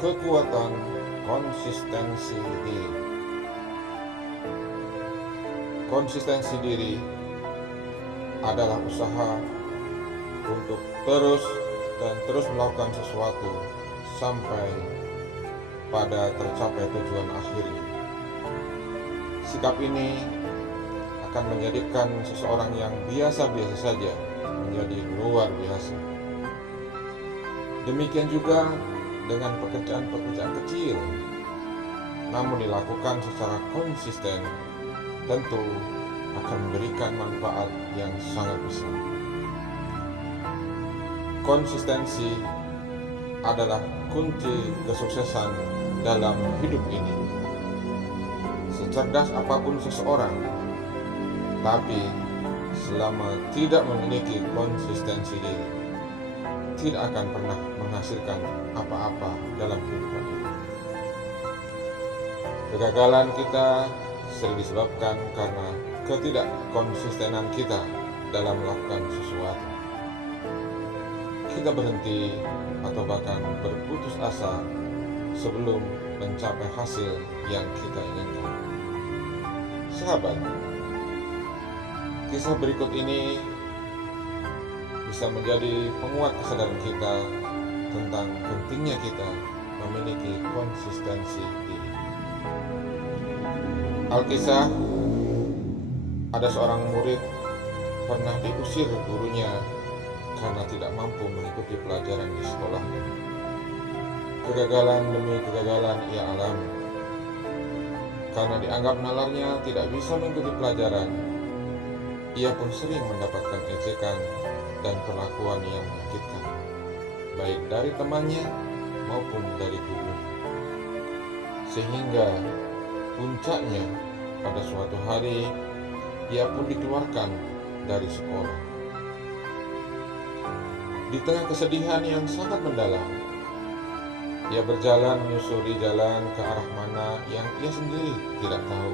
Kekuatan konsistensi diri. Konsistensi diri adalah usaha untuk terus melakukan sesuatu sampai pada tercapai tujuan akhirnya. Sikap ini akan menjadikan seseorang yang biasa-biasa saja menjadi luar biasa. Demikian juga dengan pekerjaan-pekerjaan kecil, namun dilakukan secara konsisten, tentu akan memberikan manfaat yang sangat besar. Konsistensi adalah kunci kesuksesan dalam hidup ini. Secerdas apapun seseorang, tapi selama tidak memiliki konsistensi diri, tidak akan pernah menghasilkan apa-apa dalam kehidupan ini. Kegagalan kita sering disebabkan karena ketidakkonsistenan kita dalam melakukan sesuatu. Kita berhenti atau bahkan berputus asa sebelum mencapai hasil yang kita inginkan. Sahabat, kisah berikut ini bisa menjadi penguat kesadaran kita tentang pentingnya kita memiliki konsistensi diri. Alkisah, ada seorang murid pernah diusir gurunya karena tidak mampu mengikuti pelajaran di sekolah. Kegagalan demi kegagalan ia alami. Karena dianggap nalarnya tidak bisa mengikuti pelajaran, ia pun sering mendapatkan ejekan dan perlakuan yang menyakitkan, baik dari temannya maupun dari guru. Sehingga puncaknya pada suatu hari ia pun dikeluarkan dari sekolah. Di tengah kesedihan yang sangat mendalam, ia berjalan menyusuri jalan ke arah mana yang ia sendiri tidak tahu.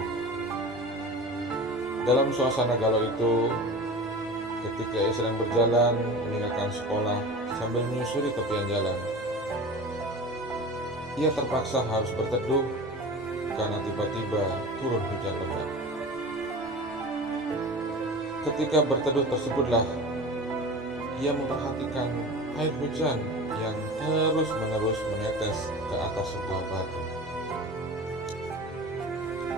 Dalam suasana galau itu, ketika ia sedang berjalan meninggalkan sekolah sambil menyusuri tepian jalan, ia terpaksa harus berteduh karena tiba-tiba turun hujan lebat. Ketika berteduh tersebutlah ia memperhatikan air hujan yang terus-menerus menetes ke atas sebuah batu.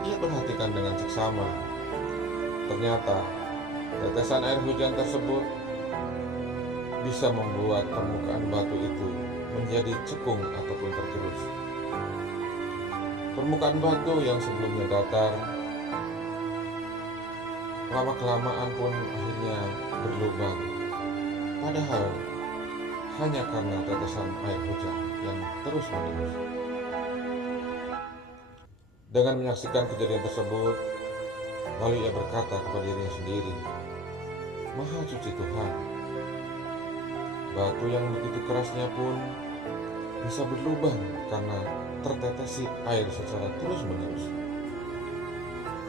Ia perhatikan dengan seksama. Ternyata tetesan air hujan tersebut bisa membuat permukaan batu itu menjadi cekung ataupun tergerus. Permukaan batu yang sebelumnya datar, lama-kelamaan pun akhirnya berlubang. Padahal hanya karena tetesan air hujan yang terus-menerus. Dengan menyaksikan kejadian tersebut, lalu ia berkata kepada dirinya sendiri, "Maha suci Tuhan, batu yang begitu kerasnya pun bisa berlubang karena tertetesi air secara terus-menerus.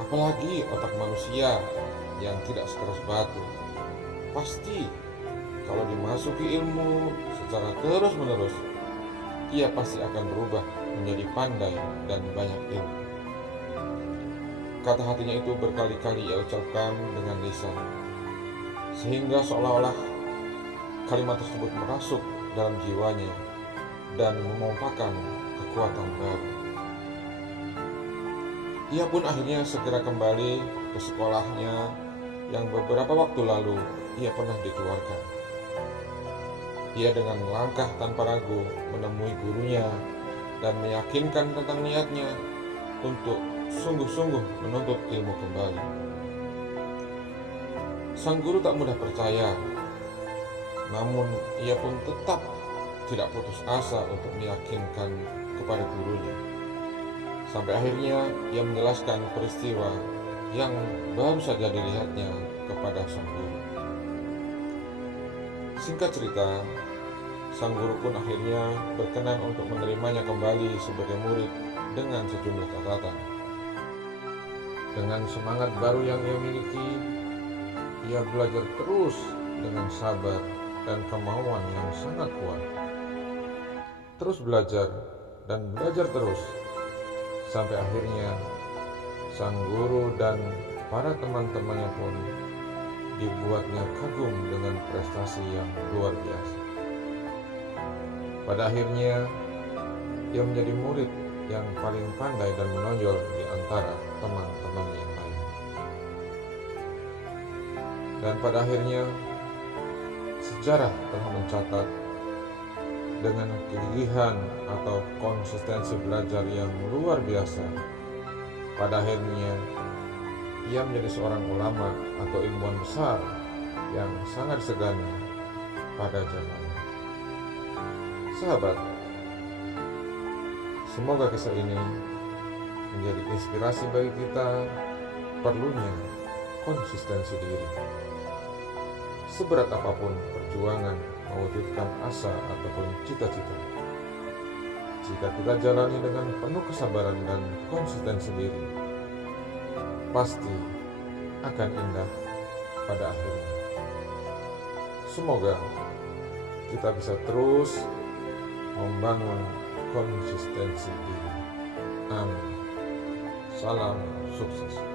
Apalagi otak manusia yang tidak sekeras batu. Pasti kalau dimasuki ilmu secara terus-menerus, ia pasti akan berubah menjadi pandai dan banyak ilmu." Kata hatinya itu berkali-kali ia ucapkan dengan lisan, sehingga seolah-olah kalimat tersebut merasuk dalam jiwanya dan memompakan kekuatan baru. Ia pun akhirnya segera kembali ke sekolahnya yang beberapa waktu lalu ia pernah dikeluarkan. Ia dengan langkah tanpa ragu menemui gurunya dan meyakinkan tentang niatnya untuk sungguh-sungguh menuntut ilmu kembali. Sang guru tak mudah percaya, namun ia pun tetap tidak putus asa untuk meyakinkan kepada gurunya. Sampai akhirnya ia menjelaskan peristiwa yang baru saja dilihatnya kepada sang guru. Singkat cerita, sang guru pun akhirnya berkenan untuk menerimanya kembali sebagai murid dengan sejumlah catatan. Dengan semangat baru yang ia miliki, ia belajar terus dengan sabar dan kemauan yang sangat kuat. Terus belajar dan belajar terus, sampai akhirnya sang guru dan para teman-temannya pun dibuatnya kagum dengan prestasi yang luar biasa. Pada akhirnya, ia menjadi murid yang paling pandai dan menonjol di antara teman-teman yang lain. Dan pada akhirnya, sejarah telah mencatat dengan kegigihan atau konsistensi belajar yang luar biasa. Pada akhirnya, ia menjadi seorang ulama atau ilmuwan besar yang sangat disegani pada zamannya. Sahabat, semoga kisah ini menjadi inspirasi bagi kita perlunya konsistensi diri. Seberat apapun perjuangan mewujudkan asa ataupun cita-cita, jika kita jalani dengan penuh kesabaran dan konsistensi diri, pasti akan indah pada akhirnya. Semoga kita bisa terus membangun konsistensi diri. Amin. Salam sukses.